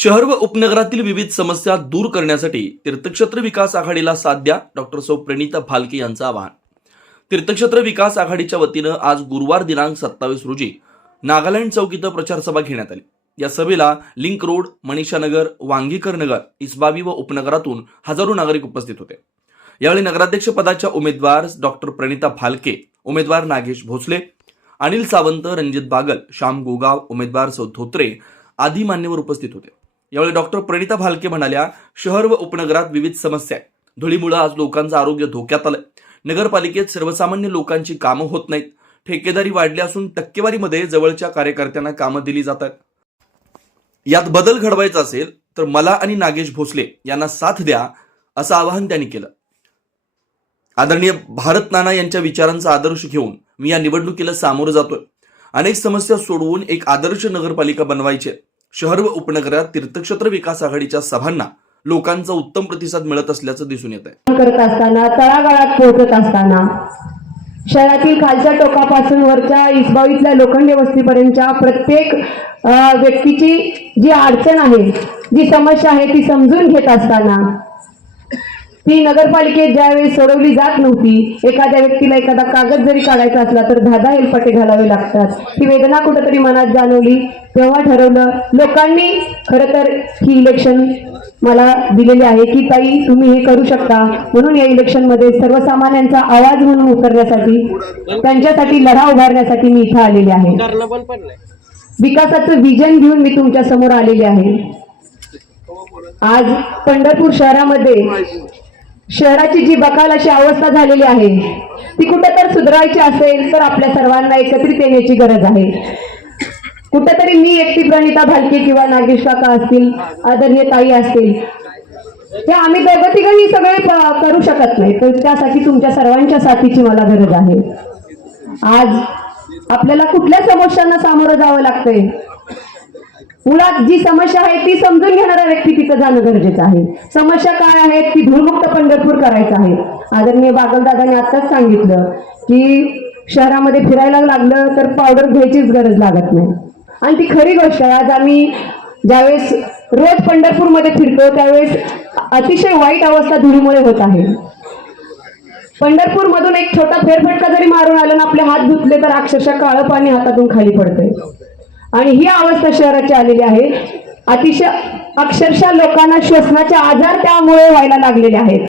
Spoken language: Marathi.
शहर व उपनगरातील विविध समस्या दूर करण्यासाठी तीर्थक्षेत्र विकास आघाडीला साथ द्या डॉक्टर सौ. प्रणिता भालके यांचं आवाहन. तीर्थक्षेत्र विकास आघाडीच्या वतीनं आज गुरुवार दिनांक सत्तावीस रोजी नागालँड चौक इथं प्रचार सभा घेण्यात आली. या सभेला लिंक रोड मनीषा नगर वांगीकर नगर इस्बावी व उपनगरातून हजारो नागरिक उपस्थित होते. यावेळी नगराध्यक्ष पदाच्या उमेदवार डॉक्टर प्रणिता भालके उमेदवार नागेश भोसले अनिल सावंत रणजित बागल श्याम गोगाव उमेदवार सौ. धोत्रे आदी मान्यवर उपस्थित होते. यावेळी डॉक्टर प्रणिता भालके म्हणाल्या शहर व उपनगरात विविध समस्या आहेत. धुळीमुळे आज लोकांचं आरोग्य धोक्यात आलंय. नगरपालिकेत सर्वसामान्य लोकांची कामं होत नाहीत. ठेकेदारी वाढली असून टक्केवारीमध्ये जवळच्या कार्यकर्त्यांना कामं दिली जातात यात बदल घडवायचा असेल तर मला आणि नागेश भोसले यांना साथ द्या असं आवाहन त्यांनी केलं. आदरणीय भारत नाना यांच्या विचारांचा आदर्श घेऊन मी या निवडणुकीला सामोरं जातोय. अनेक समस्या सोडवून एक आदर्श नगरपालिका बनवायची आहे. शहर व उपनगरात तीर्थक्षेत्र विकास आघाडीच्या सभांना लोकांचा उत्तम प्रतिसाद मिळत असल्याचं दिसून येत आहे करत असताना तळागाळात पोहोचत असताना शहरातील खालच्या टोकापासून वरच्या इसबावीतल्या लोखंडे वस्तीपर्यंतच्या प्रत्येक व्यक्तीची जी अडचण आहे जी समस्या आहे ती समजून घेत असताना ती नगरपालिकेत ज्यावेळी सोडवली जात नव्हती एखाद्या व्यक्तीला एखादा कागद जरी काढायचा असला तर धादा दहा हेलपटे घालावे लागतात. ही वेदना कुठेतरी मनात जाणवली. तेव्हा ठरवलं लोकांनी खरं तर ही इलेक्शन मला दिलेली आहे की ताई तुम्ही हे करू शकता. म्हणून या इलेक्शनमध्ये सर्वसामान्यांचा आवाज म्हणून उतरण्यासाठी त्यांच्यासाठी लढा उभारण्यासाठी मी इथं आलेले आहे. विकासाचं विजन घेऊन मी तुमच्यासमोर आलेले आहे. आज पंढरपूर शहरामध्ये शहराची जी बकाल अशी अवस्था झालेली आहे ती कुठं तर सुधारायची असेल तर आपल्या सर्वांना एकत्रित येण्याची गरज आहे. कुठेतरी मी एकटी प्रणिता भालके किंवा नागेश काका असतील आदरणीय ताई असतील हे आम्ही दोघं तिघंही सगळे करू शकत नाही. तर त्यासाठी तुमच्या सर्वांच्या साथीची मला गरज आहे. आज आपल्याला कुठल्या समस्यांना सामोरं जावं लागतंय? मुळात जी समस्या आहे ती समजून घेणारा व्यक्ती तिथं जाणं गरजेचं आहे. समस्या काय आहेत ती धूळमुक्त पंढरपूर करायचं आहे. आदरणीय बागलदादाने आताच सांगितलं की शहरामध्ये फिरायला लागलं तर पावडर घ्यायचीच गरज लागत नाही. आणि ती खरी गोष्ट आहे आज आम्ही ज्यावेळेस रोज पंढरपूरमध्ये फिरतो त्यावेळेस अतिशय वाईट अवस्था धुळीमुळे होत आहे. पंढरपूर मधून एक छोटा फेरफटका जरी मारून आला ना आपले हात धुतले तर अक्षरशः काळं पाणी हातातून खाली पडतंय. आणि ही अवस्था शहराची आलेली आहे. अतिशय अक्षरशः लोकांना श्वसनाचे आजार त्यामुळे व्हायला लागलेले आहेत.